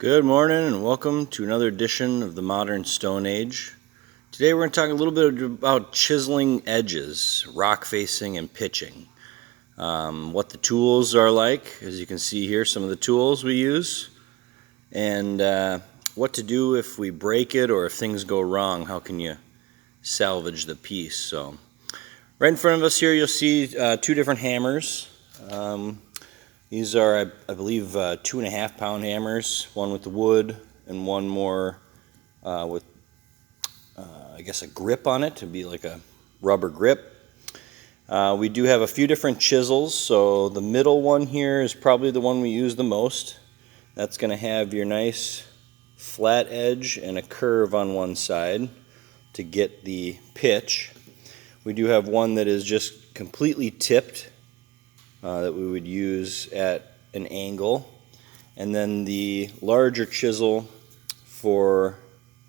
Good morning and welcome to another edition of the Modern Stone Age. Today we're going to talk a little bit about chiseling edges, rock facing and pitching. What the tools are like, as you can see here, some of the tools we use, and what to do if we break it or if things go wrong, how can you salvage the piece. So, right in front of us here you'll see two different hammers. These are, I believe, 2.5 pound hammers, one with the wood and one more with, I guess, a grip on it to be like a rubber grip. We do have a few different chisels, so the middle one here is probably the one we use the most. That's going to have your nice flat edge and a curve on one side to get the pitch. We do have one that is just completely tipped, that we would use at an angle, and then the larger chisel for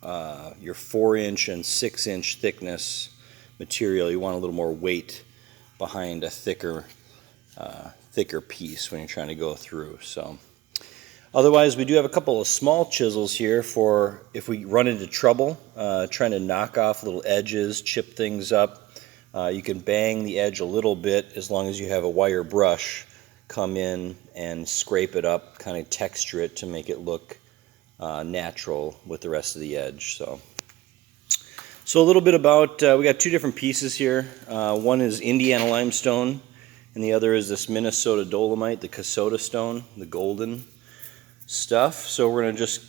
your 4-inch and 6-inch thickness material. You want a little more weight behind a thicker piece when you're trying to go through. So otherwise, we do have a couple of small chisels here for if we run into trouble trying to knock off little edges, chip things up. You can bang the edge a little bit as long as you have a wire brush come in and scrape it up, kind of texture it to make it look natural with the rest of the edge. So a little bit about, we got two different pieces here. One is Indiana limestone and the other is this Minnesota dolomite, the Kasota stone, the golden stuff. So we're going to just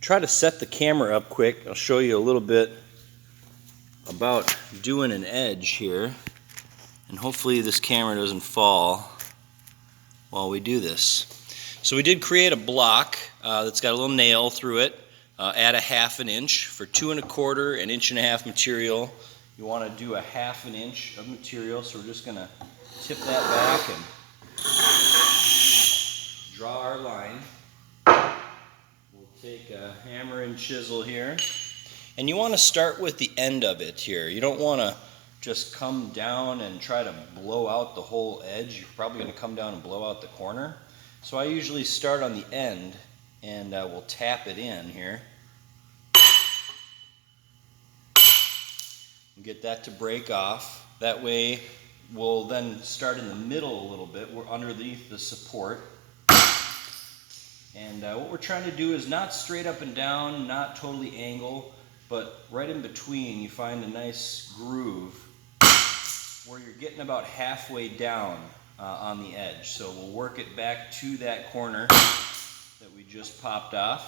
try to set the camera up quick. I'll show you a little bit about doing an edge here, and hopefully this camera doesn't fall while we do this. So we did create a block that's got a little nail through it at 1/2 inch for 2 1/4 and 1.5 inch material. You want to do 1/2 inch of material, so we're just going to tip that back and draw our line. We'll take a hammer and chisel here. And you want to start with the end of it here. You don't want to just come down and try to blow out the whole edge. You're probably going to come down and blow out the corner. So I usually start on the end and we'll tap it in here. And get that to break off. That way we'll then start in the middle a little bit. We're underneath the support. And what we're trying to do is not straight up and down, not totally angle, but right in between you find a nice groove where you're getting about halfway down on the edge. So we'll work it back to that corner that we just popped off,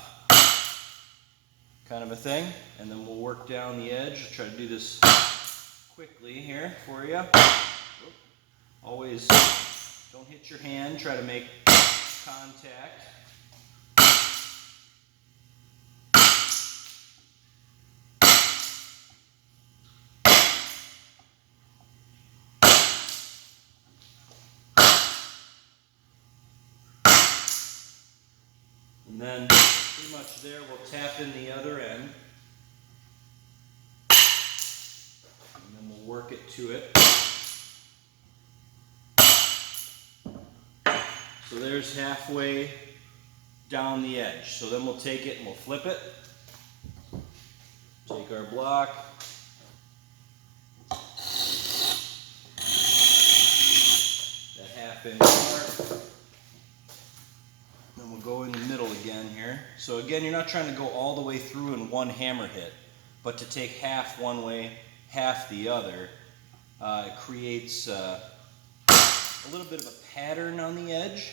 kind of a thing, and then we'll work down the edge. I'll try to do this quickly here for you. Always don't hit your hand, try to make contact. And then pretty much there we'll tap in the other end. And then we'll work it to it. So there's halfway down the edge. So then we'll take it and we'll flip it. Take our block. That 1/2 inch mark. Then we'll go in the middle again here. So again, you're not trying to go all the way through in one hammer hit, but to take half one way, half the other, it creates a little bit of a pattern on the edge,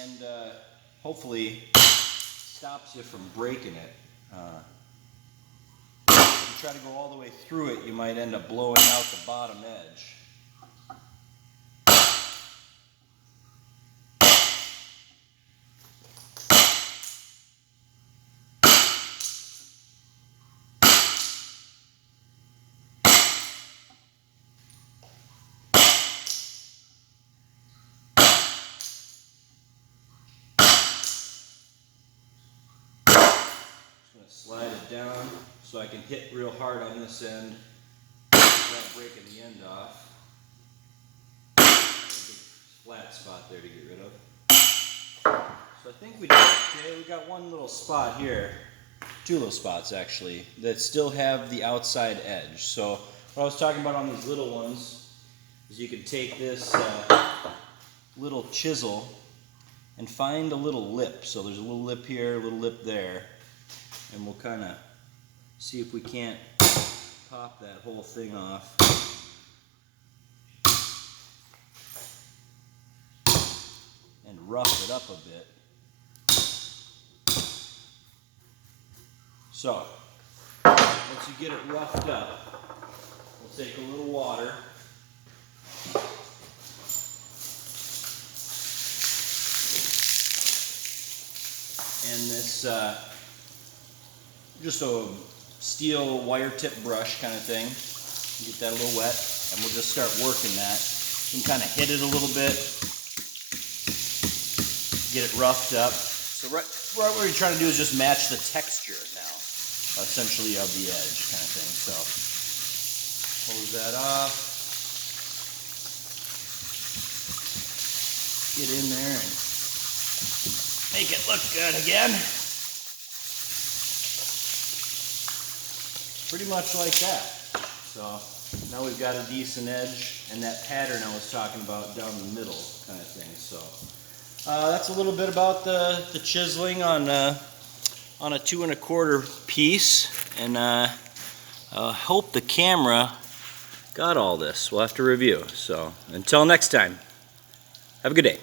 and hopefully stops you from breaking it. If you try to go all the way through it, you might end up blowing out the bottom edge. Slide it down so I can hit real hard on this end without breaking the end off. There's a big flat spot there to get rid of. So So I think we did okay. We got one little spot here, two little spots actually, that still have the outside edge. So what I was talking about on these little ones is you could take this little chisel and find a little lip. So there's a little lip here, a little lip there, and we'll kind of see if we can't pop that whole thing off. And rough it up a bit. So, once you get it roughed up, we'll take a little water. And this, just a steel wire tip brush kind of thing. Get that a little wet, and we'll just start working that. You can kind of hit it a little bit, get it roughed up. So right what we're trying to do is just match the texture now, essentially, of the edge kind of thing. So close that off, get in there and make it look good again. Pretty much like that. So now we've got a decent edge and that pattern I was talking about down the middle kind of thing. So that's a little bit about the chiseling on a 2 1/4 piece, and I hope the camera got all this. We'll have to review. So until next time, have a good day.